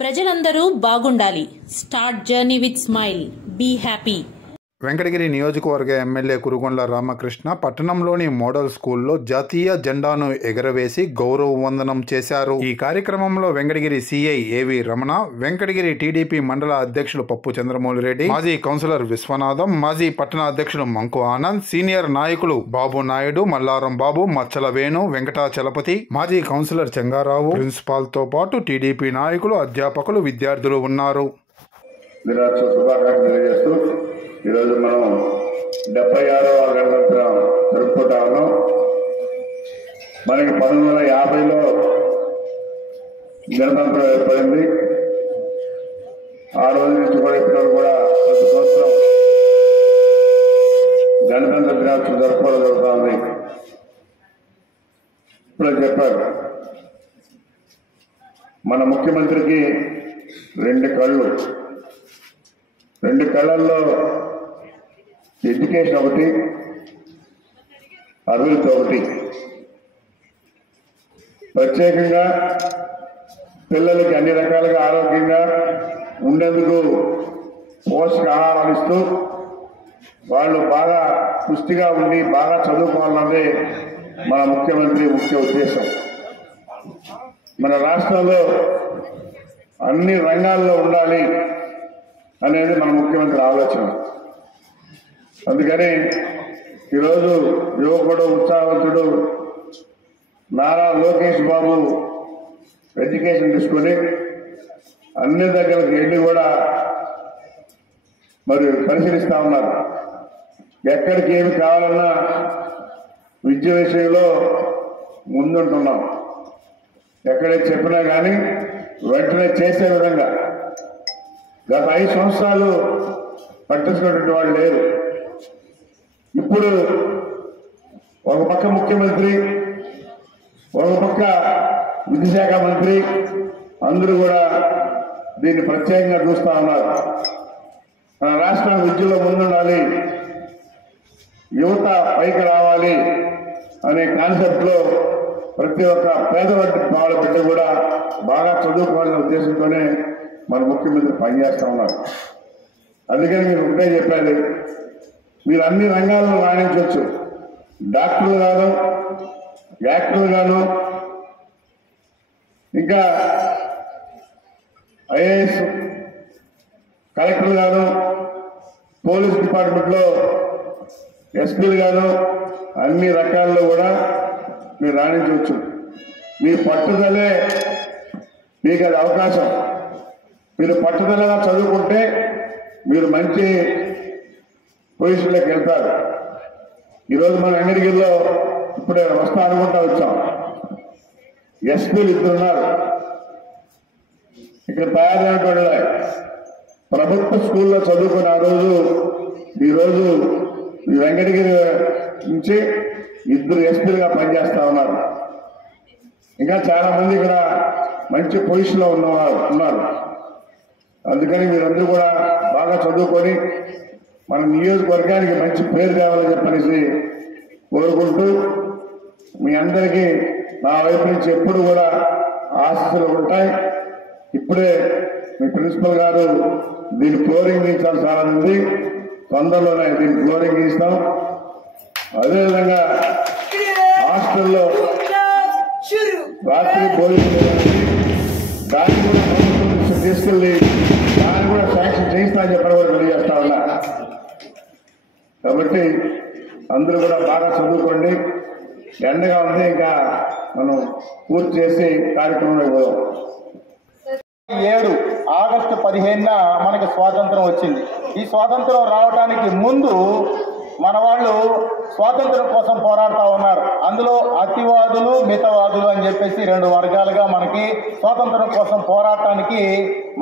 ప్రజలందరూ బాగుండాలి. Start journey with smile. Be happy. Venkatagiri నియోజకవర్గ ఎమ్మెల్యే కురుగొండ్ల రామకృష్ణ పట్టణంలోని మోడల్ స్కూల్లో జాతీయ జెండాను ఎగరవేసి గౌరవ వందనం చేశారు. ఈ కార్యక్రమంలో వెంకటగిరి సిఐ ఏవి రమణ, వెంకటగిరి టీడీపీ మండల అధ్యక్షులు పప్పు చంద్రమౌళిరెడ్డి, మాజీ కౌన్సిలర్ విశ్వనాథం, మాజీ పట్టణ అధ్యక్షులు మంకు ఆనంద్, సీనియర్ నాయకులు బాబు నాయుడు, మల్లారం బాబు, మచ్చల వేణు, వెంకటాచలపతి, మాజీ కౌన్సిలర్ చెంగారావు, ప్రిన్సిపాల్ తో పాటు టీడీపీ నాయకులు, అధ్యాపకులు, విద్యార్థులు ఉన్నారు. ఈరోజు మనం 76వ గణతంత్రం జరుపుకుంటా ఉన్నాం. మనకి 1950లో గణతంత్రం ఏర్పడింది. ఆ రోజు నుంచి కూడా ఇప్పటివరకు కూడా ప్రతి సంవత్సరం గణతంత్ర దినోత్సవం జరుపుకోవడం జరుగుతుంది. ఇప్పుడు చెప్పారు, మన ముఖ్యమంత్రికి 2 కళ్ళు, 2 కళ్ళల్లో ఎడ్యుకేషన్ ఒకటి, అభివృద్ధి ఒకటి. ప్రత్యేకంగా పిల్లలకి అన్ని రకాలుగా ఆరోగ్యంగా ఉండేందుకు పోషకాహారాలు ఇస్తూ వాళ్ళు బాగా పుష్టిగా ఉండి బాగా చదువుకోవాలన్నదే మన ముఖ్యమంత్రి ముఖ్య ఉద్దేశం. మన రాష్ట్రంలో అన్ని రంగాల్లో ఉండాలి అనేది మన ముఖ్యమంత్రి ఆలోచన. అందుకని ఈరోజు యువకుడు, ఉత్సాహవంతుడు నారా లోకేష్ బాబు ఎడ్యుకేషన్ తీసుకొని అన్ని దగ్గరకు వెళ్ళి కూడా మరి పరిశీలిస్తా ఉన్నారు. ఎక్కడికి ఏమి కావాలన్నా విద్య విషయంలో ముందుంటున్నాం. ఎక్కడే చెప్పినా కానీ వెంటనే చేసే విధంగా గత 5 సంవత్సరాలు పట్టించుకున్నటువంటి వాళ్ళు లేరు. ఇప్పుడు ఒక పక్క ముఖ్యమంత్రి, ఒక పక్క విద్యాశాఖ మంత్రి అందరూ కూడా దీన్ని ప్రత్యేకంగా చూస్తా ఉన్నారు. మన రాష్ట్రం విద్యలో ముందుండాలి, యువత పైకి రావాలి అనే కాన్సెప్ట్ లో ప్రతి ఒక్క పేదవాళ్ళ బిడ్డ కూడా బాగా చదువుకోవాలనే ఉద్దేశంతోనే మన ముఖ్యమంత్రి పనిచేస్తా ఉన్నారు. అందుకని మీరు ఒకటే చెప్పాలి, మీరు అన్ని రంగాల్లో రాణించవచ్చు. డాక్టర్లు గాను, యాక్టర్లు గాను, ఇంకా ఐఏఎస్ కలెక్టర్లు గాను, పోలీస్ డిపార్ట్మెంట్లో ఎస్పీలు గాను, అన్ని రకాల్లో కూడా మీరు రాణించవచ్చు. మీ పట్టుదలే మీకు అది అవకాశం. మీరు పట్టుదలగా చదువుకుంటే మీరు మంచి పొజిషన్లోకి వెళ్తారు. ఈరోజు మన వెంకటగిరిలో ఇప్పుడే వస్తా అనుకుంటా వచ్చాం. ఎస్పీలు 2 ఉన్నారు. ఇక్కడ తయారైనటువంటి ప్రభుత్వ స్కూల్లో చదువుకుని ఆ రోజు ఈరోజు ఈ వెంకటగిరి నుంచి 2 ఎస్పీలుగా పనిచేస్తా ఉన్నారు. ఇంకా చాలా మంది ఇక్కడ మంచి పొజిషన్లో ఉన్నారు. అందుకని మీరందరూ కూడా బాగా చదువుకొని మన నియోజకవర్గానికి మంచి పేరు తేవాలని చెప్పనేసి కోరుకుంటూ, మీ అందరికీ నా వైపు నుంచి ఎప్పుడు కూడా ఆశీస్సులు ఉంటాయి. ఇప్పుడే మీ ప్రిన్సిపల్ గారు దీన్ని ఫ్లోరింగ్ తీయించాలి, చాలా ఉంది. తొందరలోనే దీన్ని ఫ్లోరింగ్ తీస్తాం. అదేవిధంగా హాస్టల్లో రాత్రి భోజనం దాన్ని కూడా తీసుకెళ్ళి దాన్ని కూడా శాంక్షన్ చేయిస్తా అని చెప్పడం కూడా తెలియజేస్తా ఉన్నా. కాబట్టి అందరూ కూడా బాగా చదువుకోండి. ఎండగా ఉంది, ఇంకా మనం పూర్తి చేసి కార్యక్రమంలో పోదాం. 7 ఆగస్టు 15న మనకి స్వాతంత్రం వచ్చింది. ఈ స్వాతంత్రం రావడానికి ముందు మన వాళ్ళు స్వాతంత్రం కోసం పోరాడుతూ ఉన్నారు. అందులో అతివాదులు, మితవాదులు అని చెప్పేసి 2 వర్గాలుగా మనకి స్వాతంత్రం కోసం పోరాటానికి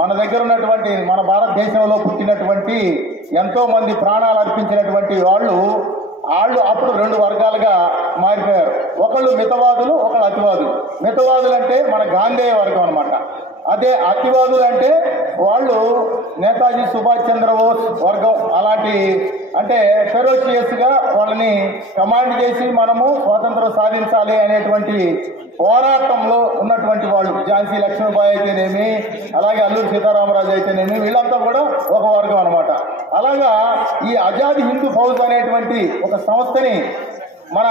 మన దగ్గర ఉన్నటువంటి, మన భారతదేశంలో పుట్టినటువంటి ఎంతో మంది ప్రాణాలు అర్పించినటువంటి వాళ్ళు అప్పుడు 2 వర్గాలుగా మారిపోయారు. ఒకళ్ళు మితవాదులు, ఒకళ్ళు అతివాదులు. మితవాదులు అంటే మన గాంధేయ వర్గం అనమాట. అదే అతివాదులు అంటే వాళ్ళు నేతాజీ సుభాష్ చంద్రబోస్ వర్గం. అలాంటి అంటే ఫెరోషియస్గా వాళ్ళని కమాండ్ చేసి మనము స్వాతంత్రం సాధించాలి అనేటువంటి పోరాటంలో ఉన్నటువంటి వాళ్ళు. ఝాన్సీ లక్ష్మీబాయి అయితేనేమి, అలాగే అల్లూరి సీతారామరాజు అయితేనేమి, వీళ్ళంతా కూడా ఒక వర్గం అనమాట. అలాగా ఈ ఆజాద్ హిందూ ఫౌజ్ అనేటువంటి ఒక సంస్థని మన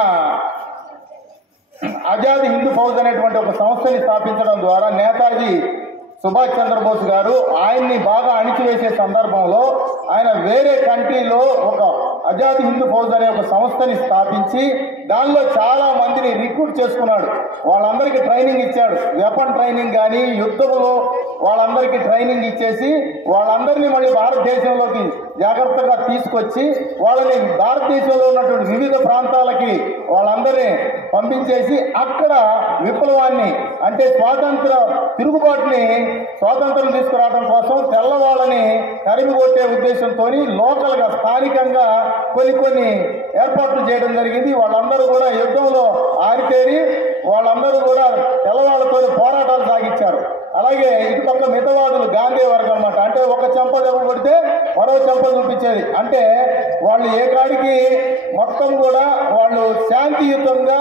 ఆజాద్ హిందూ ఫౌజ్ అనేటువంటి ఒక సంస్థని స్థాపించడం ద్వారా నేతాజీ సుభాష్ చంద్రబోస్ గారు ఆయన్ని బాగా అణిచివేసే సందర్భంలో ఆయన వేరే కంట్రీలో ఒక ఆజాద్ హిందూ ఫౌజ్ అనే ఒక సంస్థని స్థాపించి దానిలో చాలా మందిని రిక్రూట్ చేసుకున్నాడు. వాళ్ళందరికీ ట్రైనింగ్ ఇచ్చాడు. వెపన్ ట్రైనింగ్ కానీ యుద్ధంలో వాళ్ళందరికీ ట్రైనింగ్ ఇచ్చేసి వాళ్ళందరినీ మళ్ళీ భారతదేశంలోకి జాగ్రత్తగా తీసుకొచ్చి వాళ్ళని భారతదేశంలో ఉన్నటువంటి వివిధ ప్రాంతాలకి వాళ్ళందరినీ పంపించేసి అక్కడ విప్లవాన్ని అంటే స్వాతంత్ర తిరుగుబాటుని స్వాతంత్రం తీసుకురావడం కోసం తెల్లవాళ్ళని తరిమి కొట్టే ఉద్దేశంతో లోకల్గా స్థానికంగా కొన్ని ఏర్పాట్లు చేయడం జరిగింది. వాళ్ళందరూ కూడా యుద్ధంలో ఆరితేరి వాళ్ళందరూ కూడా తెల్లవాళ్ళతో పోరాటాలు సాగించారు. అలాగే ఇటుపక్క మితవాదులు గాంధీ వర్గం అనమాట. అంటే ఒక చెంప దెబ్బ కొడితే మరో చెంప చూపించేది. అంటే వాళ్ళు ఏ కాడికి మొత్తం కూడా వాళ్ళు శాంతియుతంగా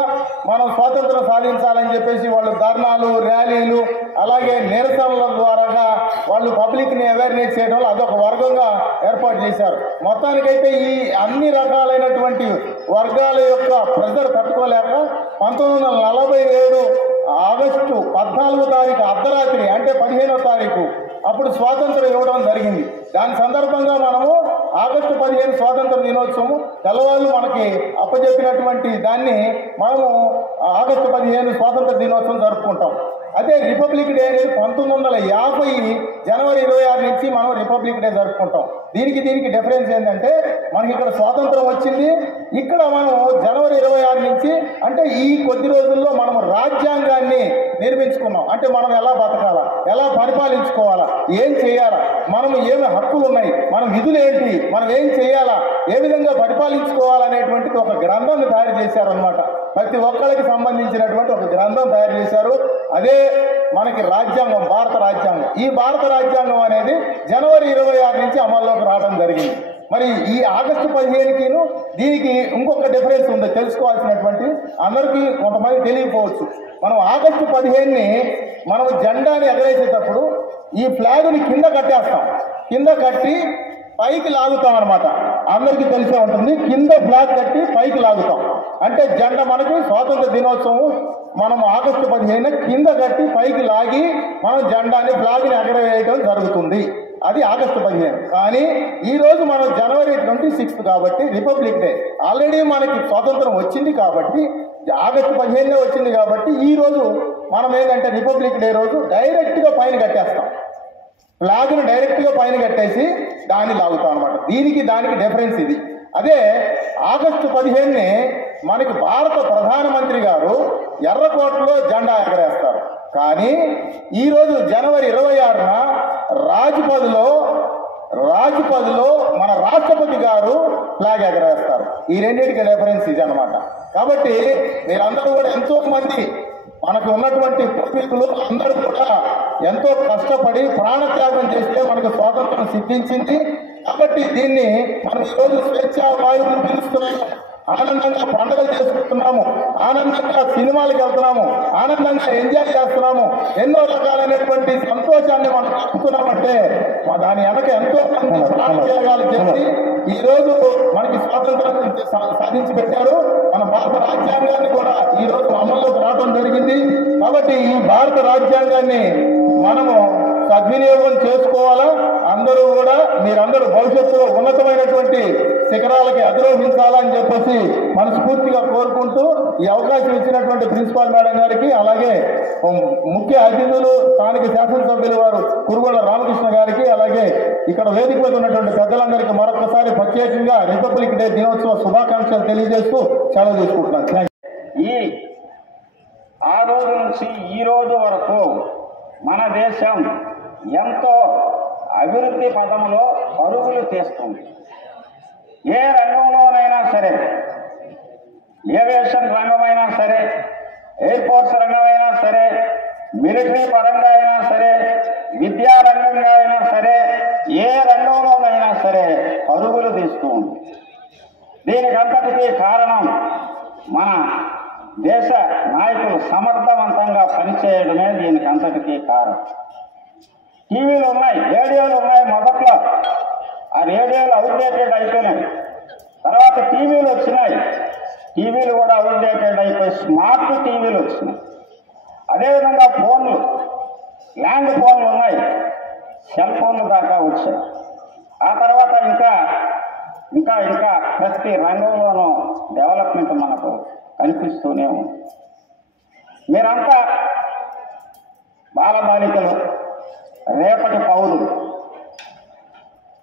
మనం స్వాతంత్రం సాధించాలని చెప్పేసి వాళ్ళు ధర్నాలు, ర్యాలీలు, అలాగే నిరసనల ద్వారాగా వాళ్ళు పబ్లిక్ని అవేర్నెస్ చేయడం వల్ల అదొక వర్గంగా ఏర్పాటు చేశారు. మొత్తానికైతే ఈ అన్ని రకాలైనటువంటి వర్గాల యొక్క ప్రెజర్ తట్టుకోలేక 1947 ఆగస్టు 14వ తారీఖు అర్ధరాత్రి అంటే 15వ తారీఖు అప్పుడు స్వాతంత్రం ఇవ్వడం జరిగింది. దాని సందర్భంగా మనము ఆగస్టు 15 స్వాతంత్ర దినోత్సవం తెల్లవాళ్ళు మనకి అప్పచెప్పినటువంటి దాన్ని మనము ఆగస్టు 15 స్వాతంత్ర దినోత్సవం జరుపుకుంటాం. అదే రిపబ్లిక్ డే అనేది 1950 జనవరి 26 నుంచి మనం రిపబ్లిక్ డే జరుపుకుంటాం. దీనికి డిఫరెన్స్ ఏంటంటే మనకి ఇక్కడ స్వాతంత్రం వచ్చింది, ఇక్కడ మనం జనవరి 26 నుంచి అంటే ఈ కొద్ది రోజుల్లో మనం రాజ్యాంగాన్ని నిర్మించుకున్నాం. అంటే మనం ఎలా బతకాలా, ఎలా పరిపాలించుకోవాలా, ఏం చేయాలా, మనం ఏమి హక్కులు ఉన్నాయి, మన విధులు ఏంటి, మనం ఏం చేయాలా, ఏ విధంగా పరిపాలించుకోవాలనేటువంటిది ఒక గ్రంథాన్ని తయారు చేశారనమాట. ప్రతి ఒక్కరికి సంబంధించినటువంటి ఒక గ్రంథం తయారు చేశారు. అదే మనకి రాజ్యాంగం, భారత రాజ్యాంగం. ఈ భారత రాజ్యాంగం అనేది జనవరి 26 నుంచి అమల్లోకి రావడం జరిగింది. మరి ఈ ఆగస్టు 15కి దీనికి ఇంకొక డిఫరెన్స్ ఉంది తెలుసుకోవాల్సినటువంటి, అందరికీ కొంతమంది తెలియకపోవచ్చు. మనం ఆగస్టు 15ని మనం జెండాని ఎగరేసేటప్పుడు ఈ ఫ్లాగ్ని కింద కట్టేస్తాం. కింద కట్టి పైకి లాగుతాం అనమాట. అందరికీ తెలిసే ఉంటుంది. కింద ఫ్లాగ్ కట్టి పైకి లాగుతాం. అంటే జెండా మనకి స్వాతంత్ర దినోత్సవం మనం ఆగస్టు 15 కింద కట్టి పైకి లాగి మనం జెండాని ఫ్లాగ్ని ఎగరవేయడం జరుగుతుంది. అది ఆగస్టు 15. కానీ ఈరోజు మనం జనవరి 26 కాబట్టి రిపబ్లిక్ డే. ఆల్రెడీ మనకి స్వాతంత్రం వచ్చింది కాబట్టి ఆగస్టు 15 వచ్చింది కాబట్టి ఈరోజు మనం ఏంటంటే రిపబ్లిక్ డే రోజు డైరెక్ట్గా పైన కట్టేస్తాం. ఫ్లాగ్ను డైరెక్ట్గా పైన కట్టేసి దాన్ని లాగుతాం అనమాట. దానికి డిఫరెన్స్ ఇది. అదే ఆగస్టు 15ని మనకి భారత ప్రధానమంత్రి గారు ఎర్రకోటలో జెండా ఎగరేస్తారు. కానీ ఈరోజు జనవరి 26న రాజ్పథ్లో మన రాష్ట్రపతి గారు ఫ్లాగ్ ఎగరేస్తారు. ఈ రెండింటికి డిఫరెన్స్ ఇది అనమాట. కాబట్టి మీరందరూ కూడా ఎంతో మంది మనకు ఉన్నటువంటి పూర్వీకులు అందరూ కూడా ఎంతో కష్టపడి ప్రాణత్యాగం చేస్తే మనకు స్వాతంత్రం సిద్ధించింది. కాబట్టి దీన్ని మనం ఈరోజు స్వేచ్ఛా వాయువులు పిలుస్తున్నాము, ఆనందంగా పండుగలు చేసుకుంటున్నాము, ఆనందంగా సినిమాలకు వెళ్తున్నాము, ఆనందంగా ఎంజాయ్ చేస్తున్నాము. ఎన్నో రకాలైనటువంటి సంతోషాన్ని మనం చూస్తున్నామంటే దాని వెనక ఎంతో మంది ప్రాణత్యాగాలు చేసి ఈరోజు మనకి స్వాతంత్రం సాధించి పెట్టారు. మన భారత రాజ్యాంగాన్ని కూడా ఈరోజు అమల్లోకి రావడం జరిగింది. కాబట్టి ఈ భారత రాజ్యాంగాన్ని మనము సద్వినియోగం చేసుకోవాలా. అందరూ కూడా మీరందరూ భవిష్యత్తులో ఉన్నతమైనటువంటి శిఖరాలకి అధిరోహించాలని చెప్పేసి మనస్ఫూర్తిగా కోరుకుంటూ ఈ అవకాశం ఇచ్చినటువంటి ప్రిన్సిపాల్ మేడం గారికి, అలాగే ముఖ్య అతిథులు స్థానిక శాసనసభ్యులు వారు కురుగొండ రామకృష్ణ గారికి, అలాగే ఇక్కడ వేదిక మీద ఉన్నటువంటి పెద్దలందరికీ మరొకసారి ప్రత్యేకంగా రిపబ్లిక్ డే దినోత్సవ శుభాకాంక్షలు తెలియజేస్తూ సెలవు తీసుకుంటున్నాను. ఆ రోజు నుంచి ఈ రోజు వరకు మన దేశం ఎంతో అభివృద్ధి పదంలో పరుగులు తీస్తుంది. ఏ రంగంలోనైనా సరే, ఏవియేషన్ రంగమైనా సరే, ఎయిర్ఫోర్స్ రంగమైనా సరే, మిలిటరీ పరంగా అయినా సరే, విద్యా రంగంగా అయినా సరే, ఏ రంగంలోనైనా సరే పరుగులు తీస్తూ ఉంది. దీనికంతటికీ కారణం మన దేశ నాయకులు సమర్థవంతంగా విధంగా పనిచేయడమే దీనికి అంతటికీ కారణం. టీవీలు ఉన్నాయి, రేడియోలు ఉన్నాయి. మొదట్లో ఆ రేడియోలు అవుట్డేటెడ్ అయిపోయినాయి. తర్వాత టీవీలు వచ్చినాయి. టీవీలు కూడా అవుట్డేటెడ్ అయిపోయి స్మార్ట్ టీవీలు వచ్చినాయి. అదేవిధంగా ఫోన్లు, ల్యాండ్ ఫోన్లు ఉన్నాయి, సెల్ ఫోన్లు దాకా వచ్చాయి. ఆ తర్వాత ఇంకా ఇంకా ఇంకా ప్రతి రంగంలోనూ డెవలప్మెంట్ మనకు కనిపిస్తూనే ఉంది. మీరంతా బాలబాలికలు, రేపటి పౌరులు.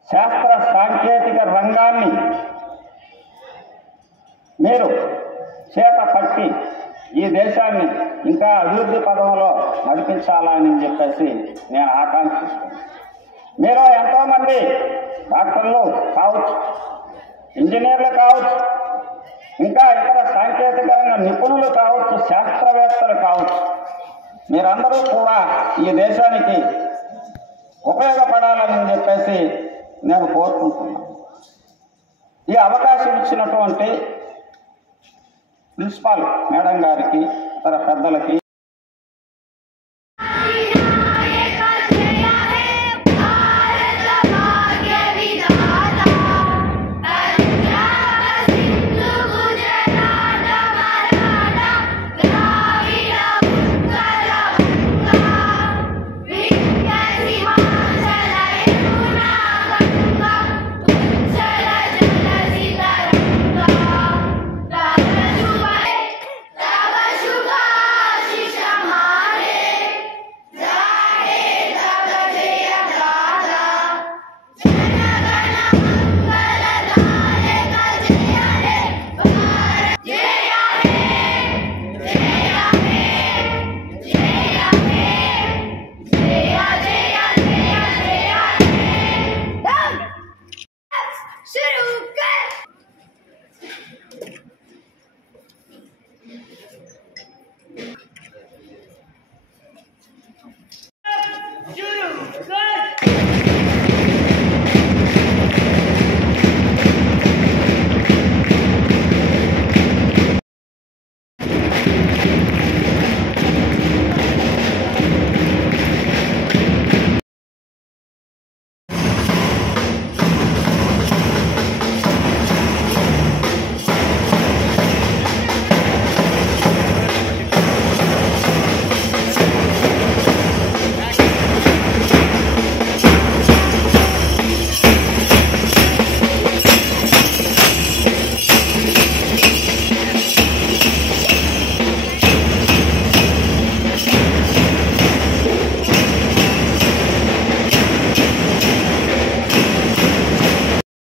శాస్త్ర సాంకేతిక రంగాన్ని మీరు చేత పట్టి ఈ దేశాన్ని ఇంకా అభివృద్ధి పదంలో నడిపించాలని చెప్పేసి నేను ఆకాంక్షిస్తున్నాను. మీరు ఎంతోమంది డాక్టర్లు కావచ్చు, ఇంజనీర్లు కావచ్చు, ఇంకా ఇతర సాంకేతిక రంగ నిపుణులు కావచ్చు, శాస్త్రవేత్తలు కావచ్చు. మీరందరూ కూడా ఈ దేశానికి ఉపయోగపడాలని చెప్పేసి నేను కోరుకుంటున్నాను. ఈ అవకాశం ఇచ్చినటువంటి ప్రిన్సిపాల్ మేడం గారికి, ఇతర పెద్దలకి